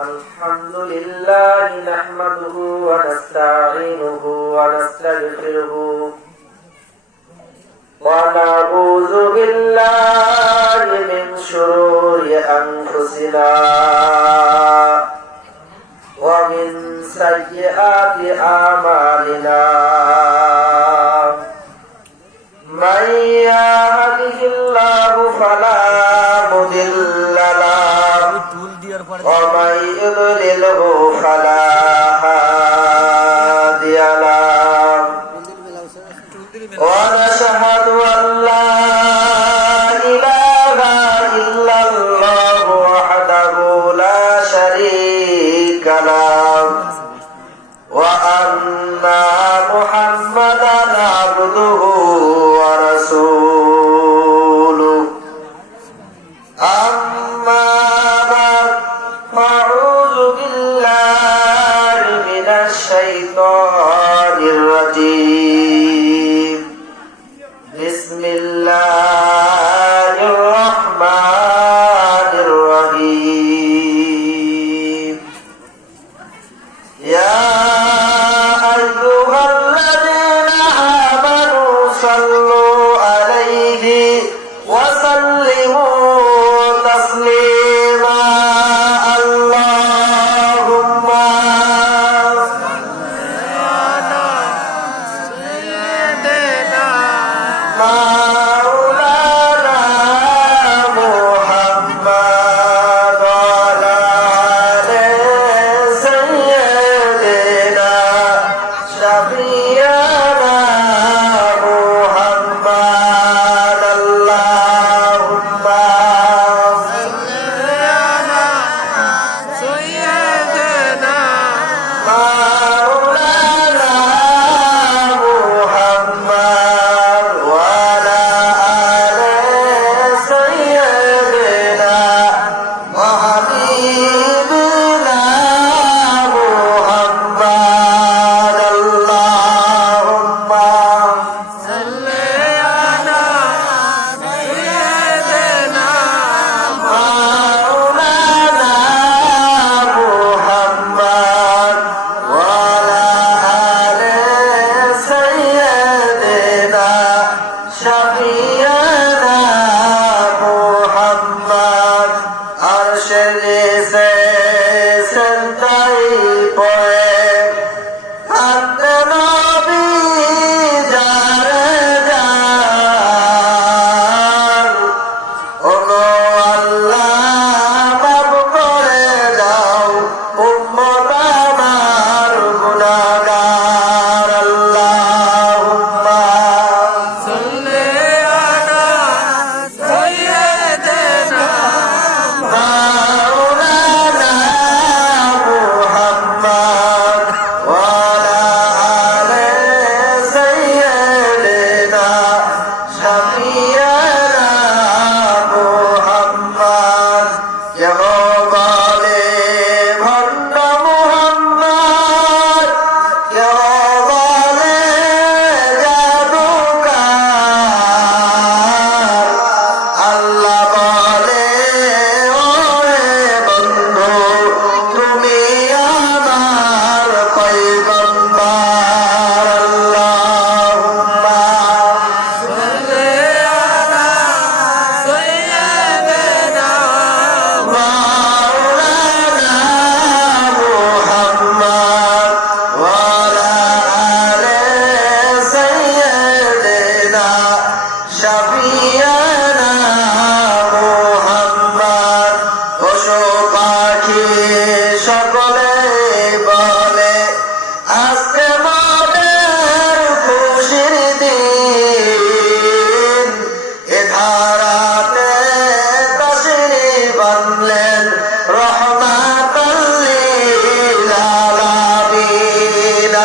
আলহামদুলিল্লাহ নাহমাদুহু ওয়া নাস্তাঈনুহু ওয়া নাস্তাগফিরুহু ওয়া নাউযু বিল্লাহি মিন শুরুরি আনফুসিনা ওয়া মিন সাইয়্যাতি আমালিনা মান ইয়াহদিহিল্লাহু ফালা মুদিল্লা লাহু ওয়া মান ইউদ্লিলহু ফালা হাদিয়া লাহু ওয়া নাশহাদু আন লা ইলাহা ইল্লাল্লাহু ওয়াহদাহু লা শারীকা লাহু ওয়া আন্না মুহাম্মাদান আবদুহু ওয়া রাসূলুহু আম্মা বা'দ ফাআউযু বিল্লাহি মিনাশ শাইতানির রাজীম বিসমিল্লাহির রহমানির রহিম ইয়া صلوا عليه وسلموا تسليما اللهم مولانا محمد وعلى آل سيدنا شفيعنا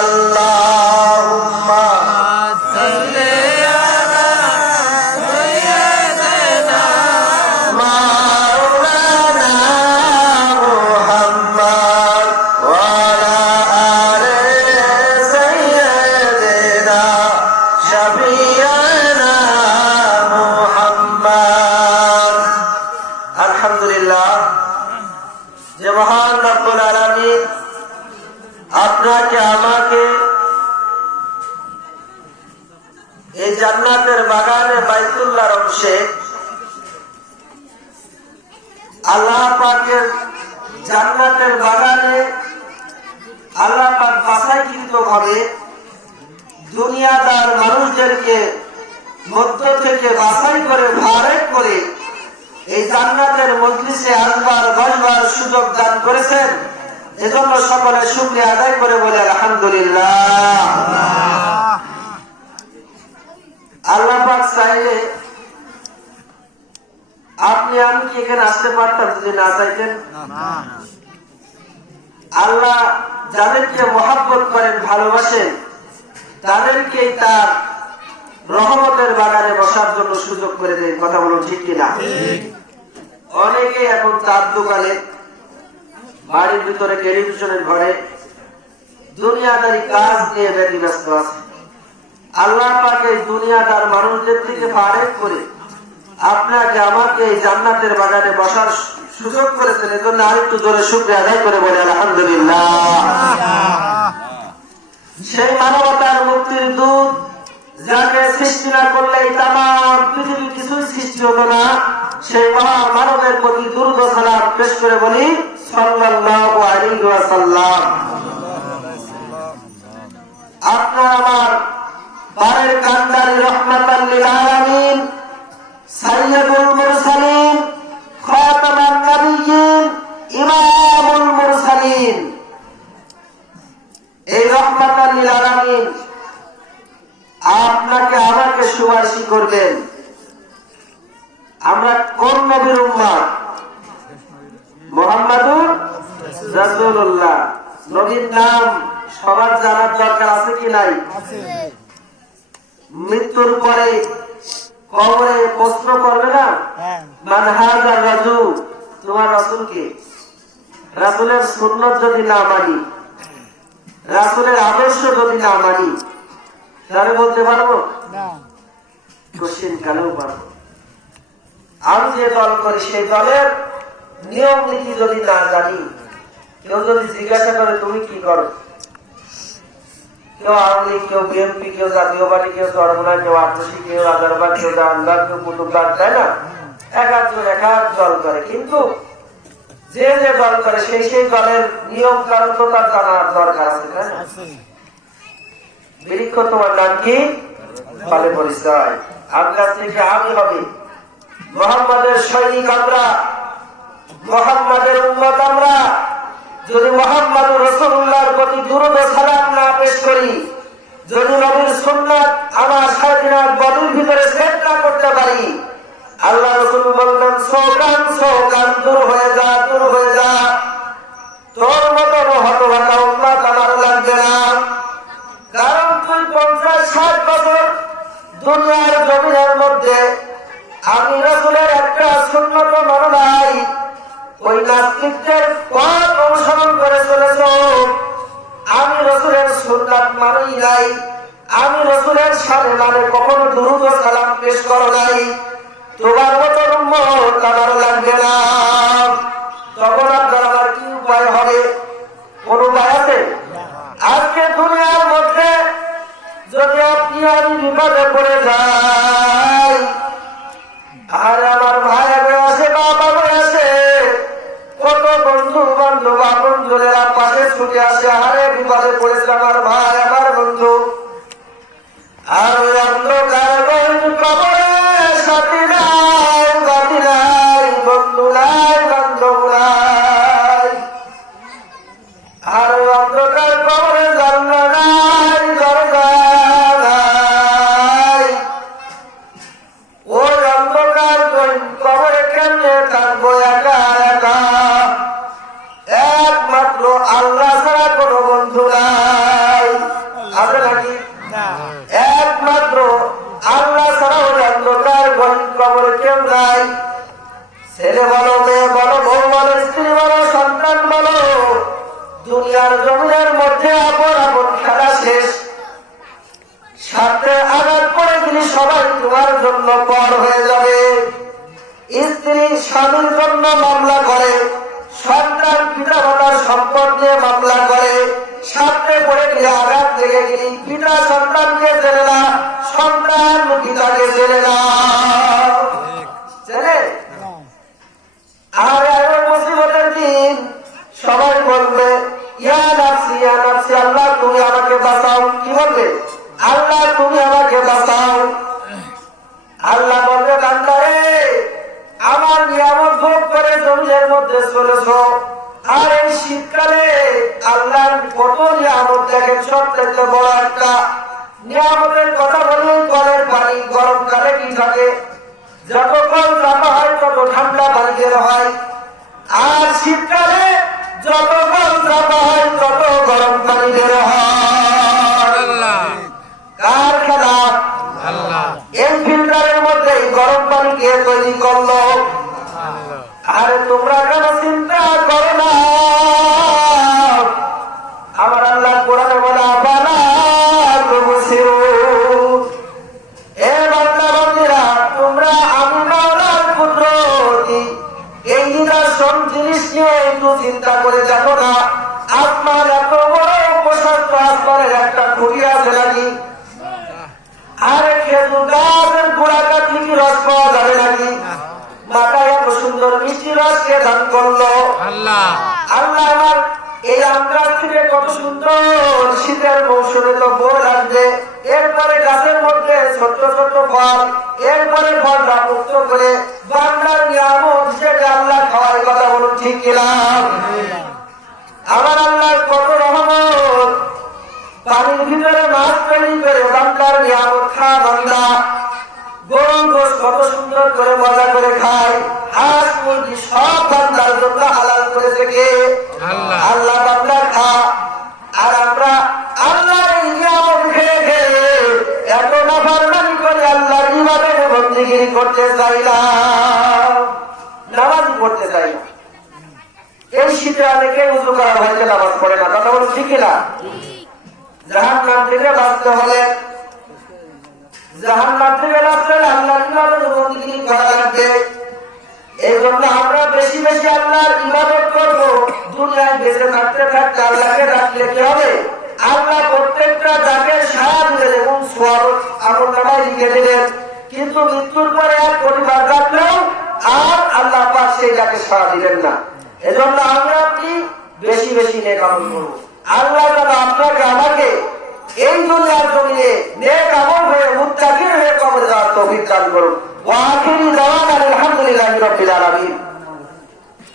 Allahumma salli ala sayyidina হচ্ছে আল্লাহ পাকের জান্নাতের বাগানে আল্লাহ পাক বাছাইকৃতভাবে দুনিয়াদার মানুষদেরকে মধ্য থেকে বাছাই করে ভারেক করে এই জান্নাতের মজলিসে আসবার বসবার সুযোগ দান করেছেন। এজন্য সকলে শুকরিয়া আদায় করে বলে আলহামদুলিল্লাহ। আল্লাহ পাক চাইলে আপনি আমি কি এখানে আসতে পারতাম যদি না চাইতেন? আল্লাহ যাদেরকে মহব্বত করেন, ভালোবাসেন, তাদেরকে তার রহমতের বাগানে বসার জন্য সুযোগ করে দেন। কথা বলুন ঠিক কিনা? অনেকে এখন তার দোকানে, বাড়ির ভিতরে, টেলিভিশনের ঘরে দুনিয়াদারি কাজ নিয়ে ব্যতিব্যস্ত আছে। আল্লাহ পাক এই দুনিয়াদার মানুষদের থেকে ফারেক করে আপনাকে আমাকে এই জান্নাতের বাগানে বসার সুযোগ করেছেন। এজন্য আরেকটু জোরে শুকরিয়া আদায় করে বলে আলহামদুলিল্লাহ। সেই মানবতার মুক্তির দূত যাকে সৃষ্টি না করলে এই তামাম পৃথিবী কিছুই সৃষ্টি হতো না, সেই মানবের প্রতি দুরূদ ও সালাম পেশ করে বলি সাল্লাল্লাহু আলাইহি ওয়াসাল্লাম। আপনার আমার বারের কান্দারি রহমাতাল লিল আলামিন, সাইয়্যিদুল মুরসালিন, খাতামান নবিয়্যিন, ইমামুল মুরসালিন, এই রহমাতাল লিল আলামিন আপনাকে আমাকে সুপারিশ করবেন। আমরা কোন নবীর উম্মত? মুহাম্মাদুর রাসূলুল্লাহ। নবীর নাম সবার জানার দরকার আছে কি নাই? মৃত্যুর পরে কবরে প্রশ্ন করবে না, মান হাযার রাসূল, তোমার রাসূল কে? রাসূলের সুন্নাত যদি না মানি, রাসূলের আদর্শ যদি না মানি, তাহলে বলতে পারবো না? কোশ্চেন কালেও পারবো। আমি যে দল করি সেই দলের নিয়ম নীতি যদি না জানি, কেউ যদি জিজ্ঞাসা করে তুমি কি করো, কেউ আওয়ামী লীগ, কেউ বিএনপি, কেউ জাতীয় পার্টি, কেউ চরমনা, কেউ আটরশি, কেউ রাজারবাগ, কেউ জাহানবাগ, কেউ কুতুববাগ, তাই না? এক একজন এক এক দল করে, কিন্তু যে যে দল করে সেই সেই দলের নিয়ম কারণ তো তার জানার দরকার আছে, তাই না? বৃক্ষ তোমার নাম কি? ফলে পরিচয়। আজকাল থেকে আমি হবে মুহাম্মাদের সৈনিক, আমরা মুহাম্মাদের উম্মত। আমরা যদি মুহাম্মাদুর রাসূলুল্লাহর প্রতি দুরূদ ও সালাম না পেশ করি, যদি নবীর সুন্নাত আমার সারাদিনের বডির ভিতরে সেট না করতে পারি, আল্লাহ রাসূল বললেন সোকান সোকান দূর হয়ে যা, দূর হয়ে যা, তোর মতো হতভাগা উম্মত আমার লাগবে না। কারণ তুই 50-60 বছর দুনিয়ার জমিনের মধ্যে আমি রাসূলের একটা সুন্নাত মানো নাই, ওই নাস্তিকদের পথ অনুসরণ করে চলেছ। আমি রাসূলের সুন্নাত মানি নাই, আমি রাসূলের সামনে মানে কখনো দুরূদ ও সালাম পেশ করো নাই, তোমার মতো উম্মত আমার লাগবে না। তখন আপনার আমার কি উপায় হবে? কোন উপায় আছে? আজকে দুনিয়ার মধ্যে যদি আপনি আমি বিপদে পড়ে যাই, আর আমার ভাই আগে আসে, বাবা আসে, কত বন্ধু বান্ধব আপন জনেরা পাশে ছুটে আসে, আরে বিপদে পড়েছে আমার ভাই, আমার বন্ধু, আর ওই অন্ধকার কবরে সাথী নাই, বাতি নাই, বন্ধু নাই, বান্ধব নাই, আর ওই অন্ধকার কবরে জানলা নাই, দরজা নাই, ওই অন্ধকার কবরে কেমনে থাকবো একা একা? একমাত্র আল্লাহ ছাড়া কোনো বন্ধু নাই, আছে নাকি? একমাত্র আল্লাহ ছাড়া ওই অন্ধকার কবরে কেউ নাই। ছেলে বলো, মেয়ে বলো, বউ বলো, স্ত্রী বলো, সন্তান বলো, দুনিয়ার জমিনের মধ্যে আপন আপন খেলা শেষ। সাথে আঘাত করে দিলে সবাই তোমার জন্য পর হয়ে যাবে। স্ত্রী স্বামীর জন্য মামলা করে, সন্তান পিতা মাতার সম্পদ নিয়ে মামলা করে, সাথে পড়ে গিয়ে আঘাত লেগে গেলে পিতা সন্তানকে জেলে না, সন্তান পিতাকে জেলে না। করছো। আর এই শীতকালে আল্লাহর কত নিয়ামত দেখেন, সবথেকে বড় একটা নিয়ামতের কথা বলি কলের পানি। গরমকালে কি থাকে, যত কল চাপা হয় তত ঠান্ডা পানি বের হয়, আর শীতকালে যত কল চাপা হয় তত গরম পানি বের হয়। কার খেলা? এই ফিল্টারের মধ্যে গরম পানি কে তৈরি করলো? আরে তোমরা কেন চিন্তা করো না? আমার আল্লাহ কোরআনে বলা বালা এ বান্দা বান্দীরা, তোমরা আমি মাওলার কুদরতি এই নিদর্শন জিনিস নিয়ে একটু চিন্তা করে দেখো না। আসমান এত বড় প্রশস্ত, আসমানের একটা খুঁটি আছে নাকি? আরে খেজুর গাছের গোড়াটা থেকে রস পাওয়া যাবে নাকি? মাথায় এত সুন্দর মিষ্টি রস কে দান করলো? আল্লাহ। আল্লাহ আমার এই আম গাছ থেকে কত সুন্দর শীতের মৌসুমে তো বই লাগবে, এরপরে গাছের মধ্যে ছোট্ট ছোট্ট ফল, এরপরে ফলটা মুক্ত করে বান্দার নিয়ামত হিসেবে আল্লাহ খাওয়ার কথা বলুন, ঠিক কিনা? আমার আল্লাহর কত রহমত, পানির ভিতরে মাছ তৈরি করে বান্দার নিয়ামত খা বান্দা। গরু গোশ কত সুন্দর করে মজা করে খায়, হাঁস মুরগি সব বান্দার জন্য হালাল করেছে কে? আল্লাহ। বান্দা খা, আর আমরা আল্লাহর এই নিয়ামত খেয়ে খেয়ে এত নাফরমানি করে আল্লাহর ইবাদত বন্দেগী করতে চাই না, নামাজ পড়তে চাই না। এই শীতে অনেকে উযু করা হয়েছে, নামাজ পড়ে না, কথা বলুন ঠিক কিনা? জাহান্নাম থেকে বাঁচতে হলে, জাহান্নাম থেকে বাঁচতে হলে আল্লাহর ইবাদত বন্দেগী করা লাগবে। এই জন্য আমরা বেশি বেশি আল্লাহর ইবাদত করব। দুনিয়ায় বেঁচে থাকতে থাকতে আল্লাহকে ডাকলে কি হবে? আল্লাহ প্রত্যেকটা ডাকের সাড়া দিলেন এবং সওয়াব আমলনামায় লিখে দিলেন। কিন্তু মৃত্যুর পরে এক পরিবার ডাকলেও আর আল্লাহ পাক সেই ডাকে সাড়া দিলেন না। এজন্য আমরা আপনি বেশি বেশি নেক আমল করব। আল্লাহ তাআলা আপনাকে আমাকে এই দুনিয়ার জমিনে নেক আমল হয়ে মুত্তাকির হয়ে কবরে যাওয়ার তৌফিক দান করুন। ওয়া আখিরি দাওয়ানা আলহামদুলিল্লাহি রাব্বিল আলামিন।